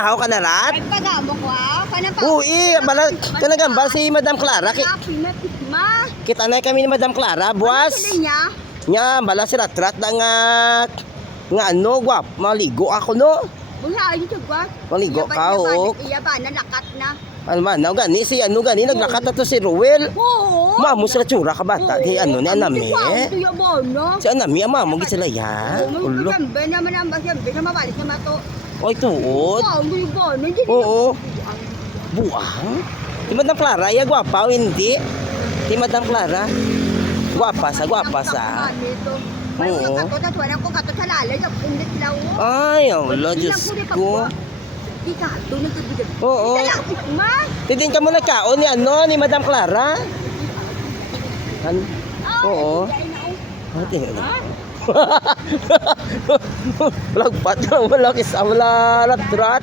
Namahaw ka na rat? Ay, pagamo ko kanang pa. Uy, bala, kanagamba si Madam Clara. Kita na kami ni Madam Clara, buwas. niya? Nya, bala si Rat-Rat na nga ano, guwap. Maligo ako, no? Buha, ayun siya, guwag. Maligo ka, o. Iya ba, nalakat na. Ano man, gani, si ano gani, naglakat na to si Ruel. Oo. Mamo sila tsura ka bata, ni ano, ni Anami. Iya ba, no? Si Anami, mamo, sila ya. Ulo. Magkakambe naman ang basyambe na mabalik na mato. Oy, tuot. Wow, hindi ba? Nandiyan Oo. Buang? Si Madam Clara, ya guwapa o hindi? Si Madam Clara. Gwapa sa. May Oo. mga katot at wala ko katot sa lalay. Yung punit lang. Ay, wala, Diyos ko. Di ka, doon nagkabigay. Oo. Lalapit, ma! Tidin ka mo nagkaon ni ano, ni Madam Clara? Ano? Oo. Ah, tingnan mo. Lagpat lang, wala kisa, wala rat-rat.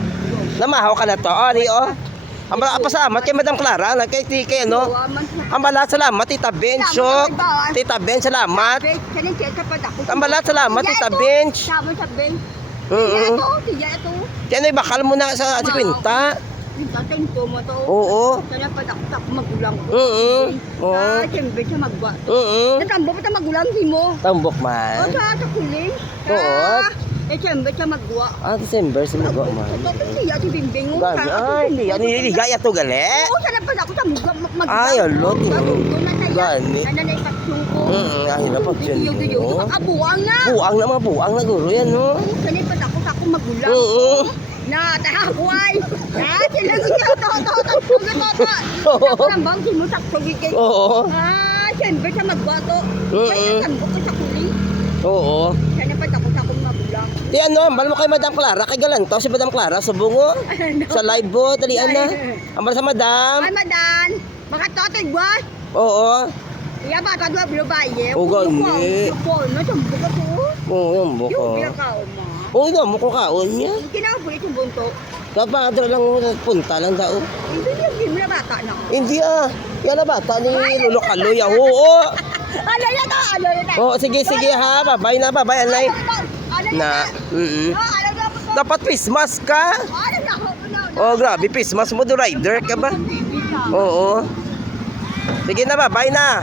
Namahaw ka na to, ni o. Ang pasalamat kay Madam Clara, kay ano. Ang balat salamat, Tita Bench, Tita Bench, salamat. Ang balat salamat, Tita Bench. Sabon sa bench. Oo. Tiya ito. Yan ay bakal mo na sa kwinta. Tatingko mo to. Oo. Sana padak-tak magulang. Oo. Oo. Siyempre siya magwa. Oo. Natambo pa magulang mo. Tambok man. Sa kuling. Oo. Siyempre siya magwa. December si Mago man. Ito siya si Bimbing. Gani, ay, hindi yan nililigay ato gali. Oo, sana pa ako sa magulang. Ay, alo, Gani. Nanay katlong ko. Ay, hirap yun. Kabuang na. Buang na mga buang na guro yan, no? Sanay pa ako sa akong magulang. Oo. Na, tahabuay. Sila siya. Ako lang bang simusak sa gigay. Oo. Siyempre siya magbato. Kaya tambok ko sa kuling. Oo. Sanay pa ako sa akong magulang. Di ano, bala mo kay Madam Clara, kay galanto si Madam Clara sa bungo. Sa live bo, talian na. Ambal sa Madam. Ay, madan. Baka totoy buwas. Oo. Iya ba, tadwa bilobaye. Oo, gani. No, tambok ako. Oo, yung buko. Yung pinakaon mo. Oo, yung buko kaon niya. Kinabulit yung buntok. Kapadra lang punta lang daw. Hindi niya gimla bata na. Hindi yan na bata ni Lolo Kaloy. Oo. Ano yan to? Ano yan? Oo, sige ha. Babay na, babay alay. Na, dapat Christmas ka. Oh, grabe, Christmas mo do rider ka ba? Oo. Sige na, babay na.